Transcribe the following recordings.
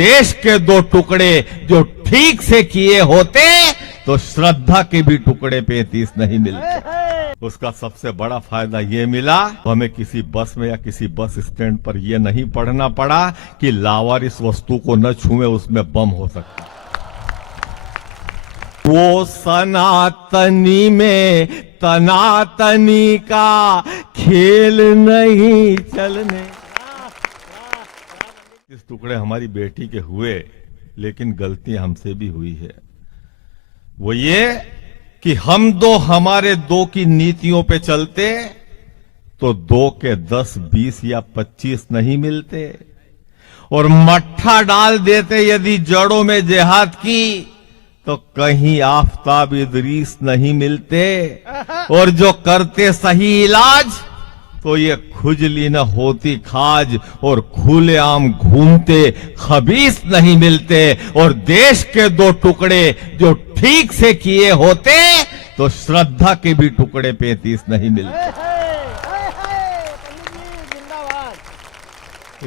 देश के दो टुकड़े जो ठीक से किए होते तो श्रद्धा के भी टुकड़े 35 नहीं मिलते। उसका सबसे बड़ा फायदा ये मिला, हमें किसी बस में या किसी बस स्टैंड पर यह नहीं पढ़ना पड़ा कि लावारिस वस्तु को न छुए, उसमें बम हो सकता। वो सनातनी में तनातनी का खेल नहीं चलने। इस टुकड़े हमारी बेटी के हुए, लेकिन गलती हमसे भी हुई है। वो ये कि हम दो हमारे दो की नीतियों पे चलते तो 2 के 10, 20 या 25 नहीं मिलते, और मट्ठा डाल देते यदि जड़ों में जिहाद की तो कहीं आफताब इदरीस नहीं मिलते, और जो करते सही इलाज तो ये खुजली न होती खाज, और खुलेआम घूमते खबीस नहीं मिलते। और देश के दो टुकड़े जो ठीक से किए होते तो श्रद्धा के भी टुकड़े 35 नहीं मिलते।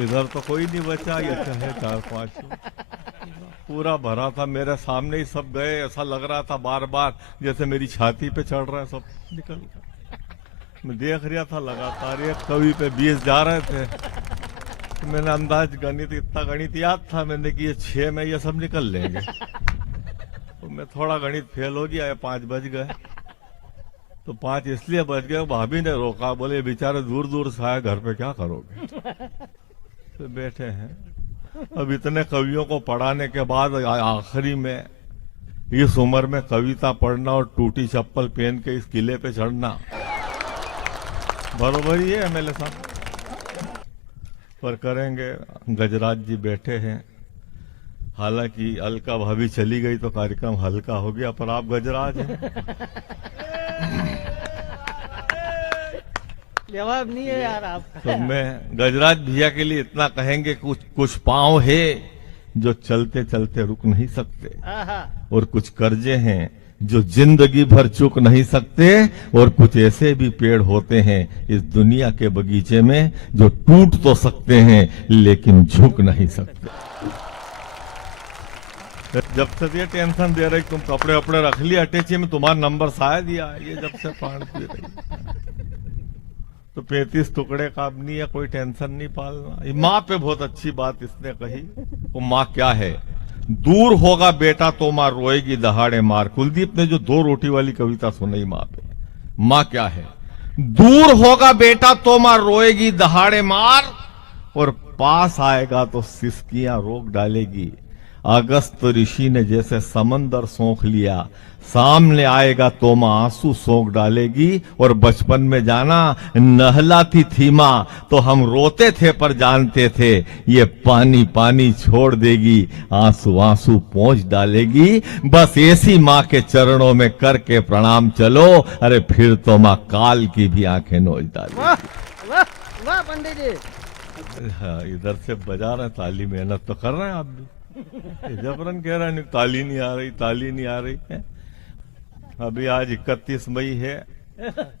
इधर तो कोई नहीं बचा, ये चाहे 4-5 पूरा भरा था, मेरे सामने ही सब गए। ऐसा लग रहा था बार बार जैसे मेरी छाती पे चढ़ रहा है, सब निकल गया। मैं देख रहा था लगातार, एक कवि पे 20 जा रहे थे, तो मैंने अंदाज गणित, इतना गणित याद था मैंने कि ये 6 में ये सब निकल लेंगे। तो मैं थोड़ा गणित फेल हो गया, 5 बज गए। तो 5 इसलिए बज गए, भाभी ने रोका, बोले बेचारे दूर दूर से आए, घर पे क्या करोगे। तो बैठे हैं। अब इतने कवियों को पढ़ाने के बाद आखिरी में इस उम्र में कविता पढ़ना और टूटी चप्पल पहन के इस किले पे चढ़ना बरोबर ही है एमएलए साहब। पर करेंगे, गजराज जी बैठे हैं। हालांकि अलका भाभी चली गई तो कार्यक्रम हल्का हो गया, पर आप गजराज हैं। जवाब नहीं है यार आपका। तो मैं गजराज भैया के लिए इतना कहेंगे, कुछ पांव है जो चलते चलते रुक नहीं सकते, और कुछ कर्जे हैं जो जिंदगी भर चुक नहीं सकते, और कुछ ऐसे भी पेड़ होते हैं इस दुनिया के बगीचे में जो टूट तो सकते हैं लेकिन झुक नहीं सकते। जब से ये टेंशन दे रही तुम कपड़े वपड़े रख लिया अटैची में, तुम्हारा नंबर शायद ही आया, ये जब से पान पी रही तो 35 टुकड़े का अब नहीं है, कोई टेंशन नहीं पालना। माँ पे बहुत अच्छी बात इसने कही, वो माँ क्या है, दूर होगा बेटा तो माँ रोएगी दहाड़े मार। कुलदीप ने जो 2 रोटी वाली कविता सुनाई माँ पे, माँ क्या है, दूर होगा बेटा तो माँ रोएगी दहाड़े मार, और पास आएगा तो सिसकियां रोक डालेगी। अगस्त ऋषि ने जैसे समंदर सोख लिया, सामने आएगा तो माँ आंसू सोख डालेगी। और बचपन में जाना नहलाती थी माँ तो हम रोते थे पर जानते थे ये पानी पानी छोड़ देगी, आंसू आंसू पोंछ डालेगी। बस ऐसी माँ के चरणों में करके प्रणाम चलो, अरे फिर तो माँ काल की भी आंखें नोच डालेगी। वाह वाह वाह पंडित जी। हाँ, इधर से बजा रहे ताली, मेहनत तो कर रहे हैं आप भी। जबरन कह रहे हैं ताली नहीं आ रही, ताली नहीं आ रही है। अभी आज 31 मई है,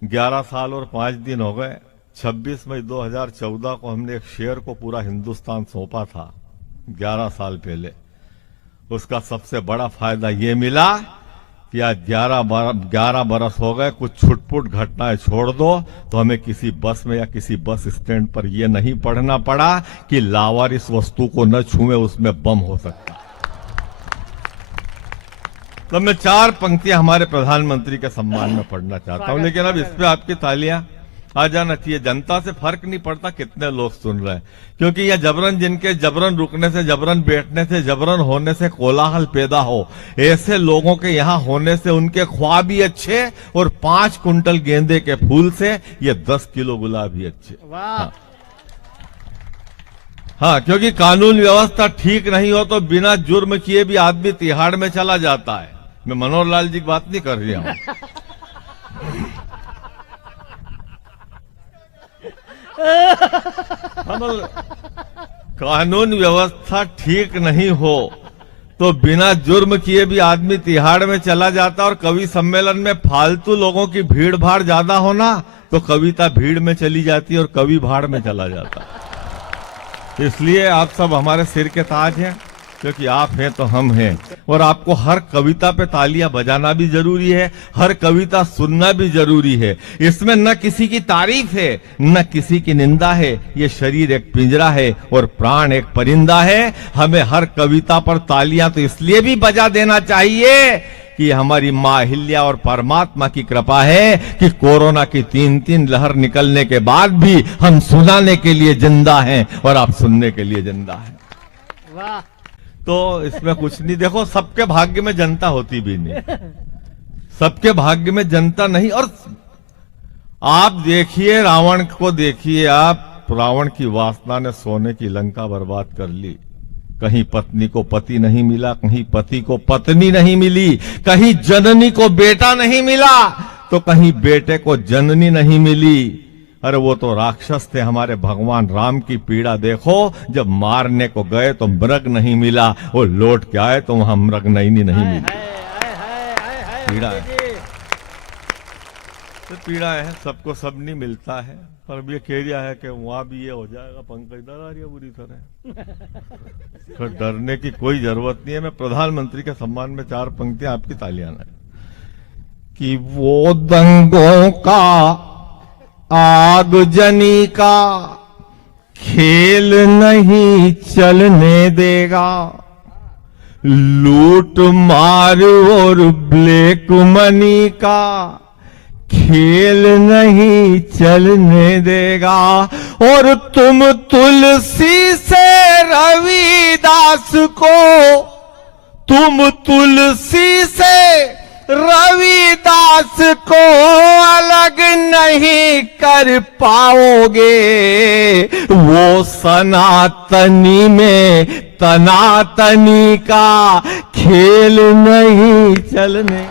11 साल और 5 दिन हो गए। 26 मई 2014 को हमने एक शेर को पूरा हिंदुस्तान सौंपा था, 11 साल पहले। उसका सबसे बड़ा फायदा ये मिला कि आज 11 बरस हो गए, कुछ छुटपुट घटनाएं छोड़ दो तो हमें किसी बस में या किसी बस स्टैंड पर यह नहीं पढ़ना पड़ा कि लावारिस वस्तु को न छुए, उसमें बम हो सकता। तो मैं 4 पंक्तियां हमारे प्रधानमंत्री के सम्मान में पढ़ना चाहता हूं, लेकिन अब इस पे आपकी तालियां आ जाना चाहिए। जनता से फर्क नहीं पड़ता कितने लोग सुन रहे हैं, क्योंकि यह जबरन, जिनके जबरन रुकने से, जबरन बैठने से, जबरन होने से कोलाहल पैदा हो, ऐसे लोगों के यहाँ होने से उनके ख्वाब भी अच्छे, और 5 कुंटल गेंदे के फूल से ये 10 किलो गुलाब भी अच्छे। हाँ, क्योंकि कानून व्यवस्था ठीक नहीं हो तो बिना जुर्म किए भी आदमी तिहाड़ में चला जाता है। मैं मनोहर लाल जी की बात नहीं कर रहा हूं। कानून व्यवस्था ठीक नहीं हो तो बिना जुर्म किए भी आदमी तिहाड़ में चला जाता। और कवि सम्मेलन में फालतू लोगों की भीड़ भाड़ ज्यादा होना तो कविता भीड़ में चली जाती और कवि भाड़ में चला जाता। इसलिए आप सब हमारे सिर के ताज हैं। क्योंकि आप हैं तो हम हैं। और आपको हर कविता पे तालियां बजाना भी जरूरी है, हर कविता सुनना भी जरूरी है। इसमें न किसी की तारीफ है न किसी की निंदा है। ये शरीर एक पिंजरा है और प्राण एक परिंदा है। हमें हर कविता पर तालियां तो इसलिए भी बजा देना चाहिए कि हमारी मां अहिल्या और परमात्मा की कृपा है कि कोरोना की 3 लहर निकलने के बाद भी हम सुनाने के लिए जिंदा हैं और आप सुनने के लिए जिंदा हैं। वाह। तो इसमें कुछ नहीं। देखो, सबके भाग्य में जनता होती भी नहीं, सबके भाग्य में जनता नहीं। और आप देखिए, रावण को देखिए आप, रावण की वासना ने सोने की लंका बर्बाद कर ली। कहीं पत्नी को पति नहीं मिला, कहीं पति को पत्नी नहीं मिली, कहीं जननी को बेटा नहीं मिला, तो कहीं बेटे को जननी नहीं मिली। अरे वो तो राक्षस थे। हमारे भगवान राम की पीड़ा देखो, जब मारने को गए तो मृग नहीं मिला, वो लौट के आए तो वहां मृग नहीं मिली। पीड़ा है, तो पीड़ा है, सबको सब नहीं मिलता है। पर अब ये कह दिया है कि वहां भी ये हो जाएगा, पंकज डरा रही है बुरी तरह। तो डरने की कोई जरूरत नहीं है। मैं प्रधानमंत्री के सम्मान में 4 पंक्तियां आपकी तालियां है कि वो दंगों का आगजनी का खेल नहीं चलने देगा, लूट मार और ब्लैक मनी का खेल नहीं चलने देगा। और तुम तुलसी से रविदास को, तुम तुलसी से रविदास को अलग नहीं कर पाओगे। वो सनातनी में तनातनी का खेल नहीं चलने